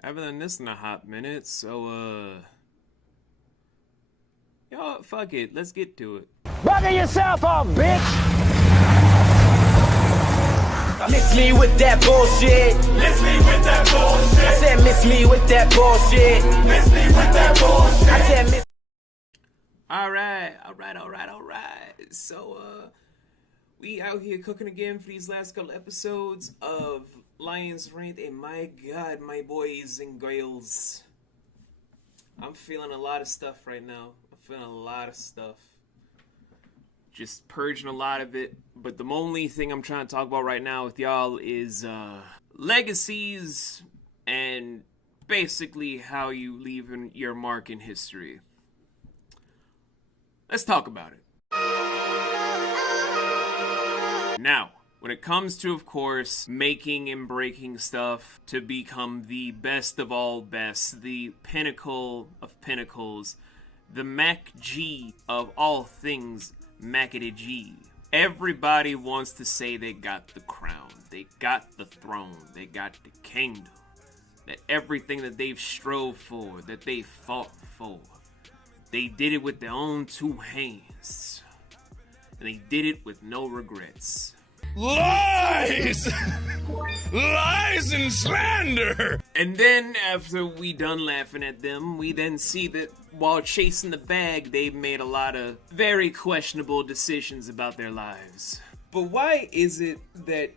I haven't done this in a hot minute, so, yo, fuck it, let's get to it. Bugging yourself off, bitch! Miss me with that bullshit. Miss me with that bullshit. I said miss me with that bullshit. Miss me with that bullshit. I said miss. Alright. So, we out here cooking again for these last couple episodes of Lions Rant, and my god, my boys and girls. I'm feeling a lot of stuff right now. Just purging a lot of it, but the only thing I'm trying to talk about right now with y'all is legacies and basically how you leave your mark in history. Let's talk about it. Now, when it comes to, of course, making and breaking stuff to become the best of all best, the pinnacle of pinnacles, the Mac G of all things Mackety G. Everybody wants to say they got the crown, they got the throne, they got the kingdom, that everything that they've strove for, that they fought for, they did it with their own two hands, and they did it with no regrets. Lies! Lies and slander! And then, after we done laughing at them, we then see that while chasing the bag, they've made a lot of very questionable decisions about their lives. But why is it that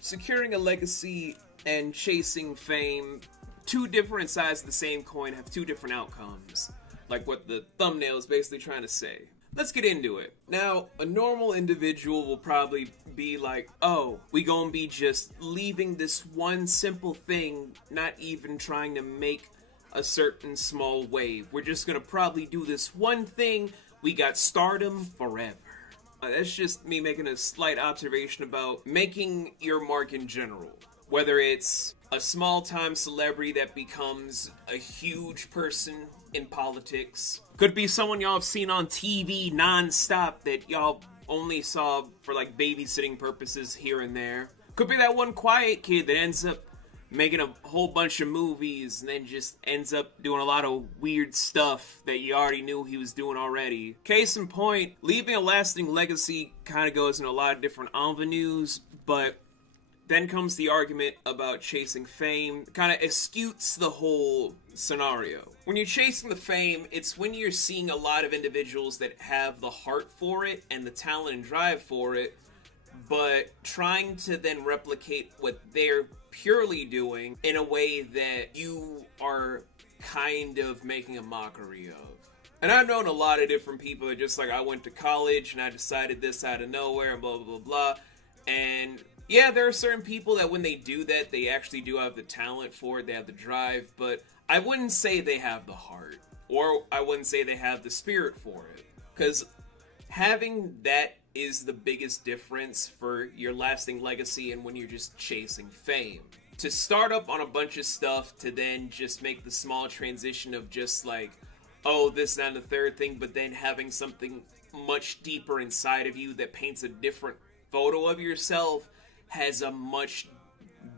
securing a legacy and chasing fame, two different sides of the same coin, have two different outcomes? Like what the thumbnail is basically trying to say. Let's get into it. Now, a normal individual will probably be like, oh, we gonna be just leaving this one simple thing, not even trying to make a certain small wave. We're just gonna probably do this one thing. We got stardom forever. That's just me making a slight observation about making your mark in general. Whether it's a small-time celebrity that becomes a huge person in politics. Could be someone y'all have seen on TV non-stop that y'all only saw for like babysitting purposes here and there. Could be that one quiet kid that ends up making a whole bunch of movies and then just ends up doing a lot of weird stuff that you already knew he was doing already. Case in point, leaving a lasting legacy kind of goes in a lot of different avenues, but then comes the argument about chasing fame, kind of eschews the whole scenario. When you're chasing the fame, it's when you're seeing a lot of individuals that have the heart for it and the talent and drive for it, but trying to then replicate what they're purely doing in a way that you are kind of making a mockery of. And I've known a lot of different people that just like, I went to college and I decided this out of nowhere and blah, blah, blah, blah. And yeah, there are certain people that when they do that, they actually do have the talent for it, they have the drive, but I wouldn't say they have the heart, or I wouldn't say they have the spirit for it, because having that is the biggest difference for your lasting legacy and when you're just chasing fame. To start up on a bunch of stuff to then just make the small transition of just like, oh, this, that, and the third thing, but then having something much deeper inside of you that paints a different photo of yourself has a much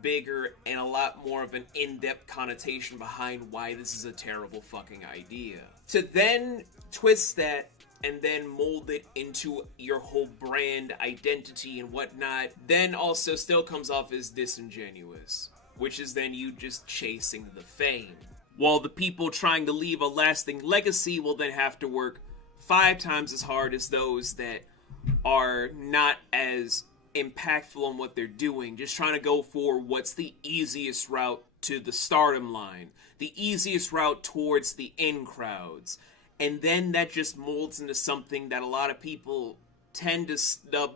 bigger and a lot more of an in-depth connotation behind why this is a terrible fucking idea. To then twist that and then mold it into your whole brand identity and whatnot, then also still comes off as disingenuous, which is then you just chasing the fame. While the people trying to leave a lasting legacy will then have to work 5 times as hard as those that are not as impactful in what they're doing, just trying to go for what's the easiest route to the stardom line, the easiest route towards the in crowds, and then that just molds into something that a lot of people tend to snub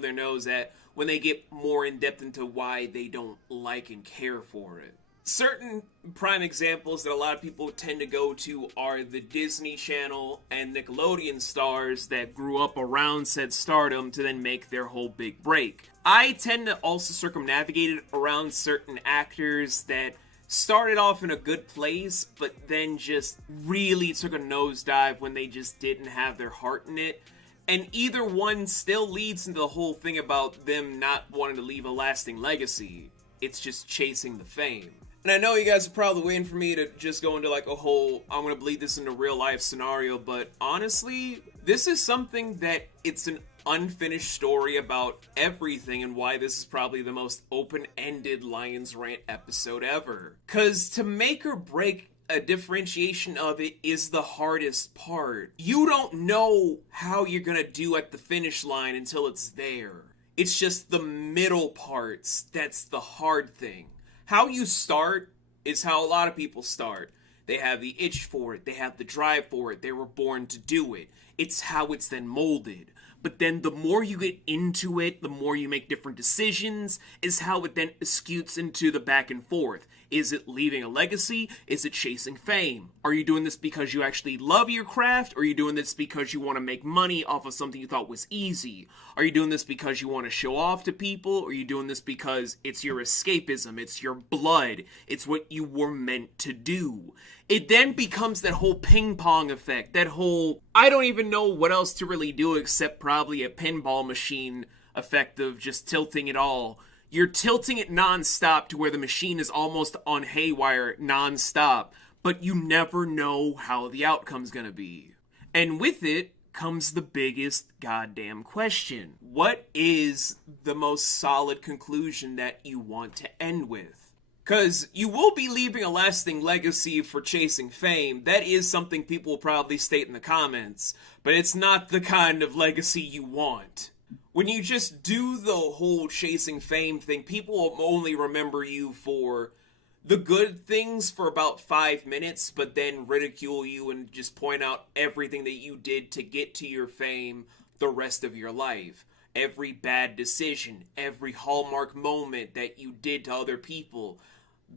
their nose at when they get more in depth into why they don't like and care for it. Certain prime examples that a lot of people tend to go to are the Disney Channel and Nickelodeon stars that grew up around said stardom to then make their whole big break. I tend to also circumnavigate it around certain actors that started off in a good place, but then just really took a nosedive when they just didn't have their heart in it. And either one still leads into the whole thing about them not wanting to leave a lasting legacy. It's just chasing the fame. And I know you guys are probably waiting for me to just go into like a whole, I'm gonna bleed this into real life scenario, but honestly, this is something that it's an unfinished story about everything and why this is probably the most open-ended Lions Rant episode ever. Cause to make or break a differentiation of it is the hardest part. You don't know how you're gonna do at the finish line until it's there. It's just the middle parts that's the hard thing. How you start is how a lot of people start. They have the itch for it, they have the drive for it, they were born to do it. It's how it's then molded. But then the more you get into it, the more you make different decisions, is how it then scutes into the back and forth. Is it leaving a legacy? Is it chasing fame? Are you doing this because you actually love your craft? Or are you doing this because you want to make money off of something you thought was easy? Are you doing this because you want to show off to people? Or are you doing this because it's your escapism, it's your blood, it's what you were meant to do? It then becomes that whole ping pong effect, that whole, I don't even know what else to really do except probably a pinball machine effect of just tilting it all. You're tilting it non-stop to where the machine is almost on haywire non-stop, but you never know how the outcome's gonna be. And with it comes the biggest goddamn question. What is the most solid conclusion that you want to end with? Because you will be leaving a lasting legacy for chasing fame. That is something people will probably state in the comments, but it's not the kind of legacy you want. When you just do the whole chasing fame thing, people will only remember you for the good things for about 5 minutes, but then ridicule you and just point out everything that you did to get to your fame the rest of your life. Every bad decision, every hallmark moment that you did to other people,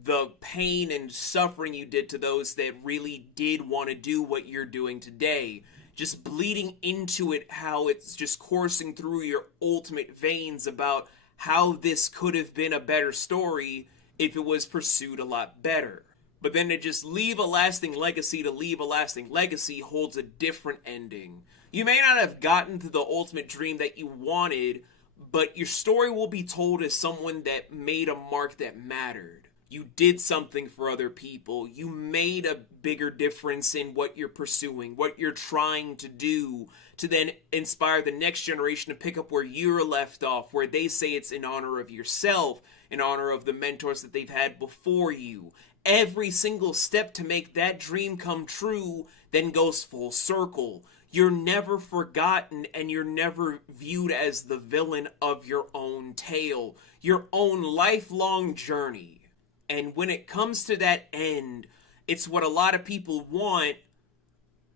the pain and suffering you did to those that really did want to do what you're doing today. Just bleeding into it, how it's just coursing through your ultimate veins about how this could have been a better story if it was pursued a lot better. But then to just leave a lasting legacy to leave a lasting legacy holds a different ending. You may not have gotten to the ultimate dream that you wanted, but your story will be told as someone that made a mark that mattered. You did something for other people. You made a bigger difference in what you're pursuing, what you're trying to do, to then inspire the next generation to pick up where you're left off, where they say it's in honor of yourself, in honor of the mentors that they've had before you. Every single step to make that dream come true then goes full circle. You're never forgotten, and you're never viewed as the villain of your own tale, your own lifelong journey. And when it comes to that end, it's what a lot of people want,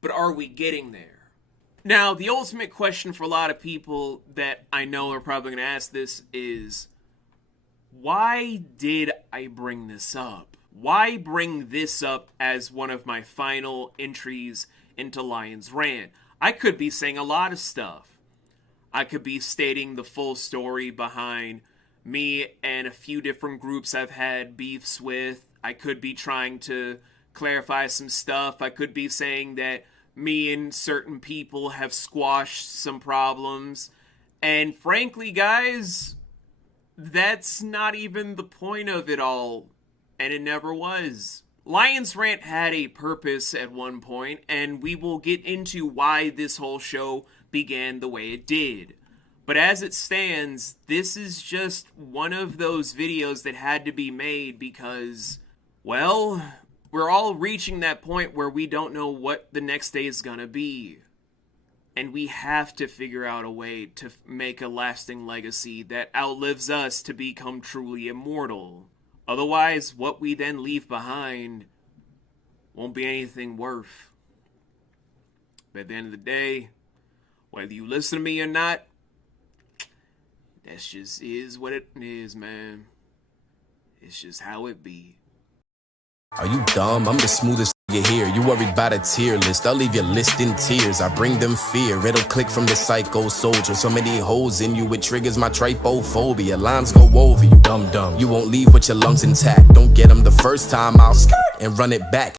but are we getting there? Now, the ultimate question for a lot of people that I know are probably going to ask this is, why did I bring this up? Why bring this up as one of my final entries into Lions Rant? I could be saying a lot of stuff. I could be stating the full story behind me and a few different groups I've had beefs with. I could be trying to clarify some stuff. I could be saying that me and certain people have squashed some problems. And frankly, guys, that's not even the point of it all. And it never was. Lions Rant had a purpose at one point, and we will get into why this whole show began the way it did. But as it stands, this is just one of those videos that had to be made because, well, we're all reaching that point where we don't know what the next day is gonna be. And we have to figure out a way to make a lasting legacy that outlives us to become truly immortal. Otherwise, what we then leave behind won't be anything worth. But at the end of the day, whether you listen to me or not, that just is what it is, man. It's just how it be. Are you dumb? I'm the smoothest you hear. You worried about a tier list? I'll leave your list in tears. I bring them fear. It'll click from the psycho soldier. So many holes in you, it triggers my trypophobia. Lines go over you, dumb. You won't leave with your lungs intact. Don't get them the first time, I'll skirt and run it back.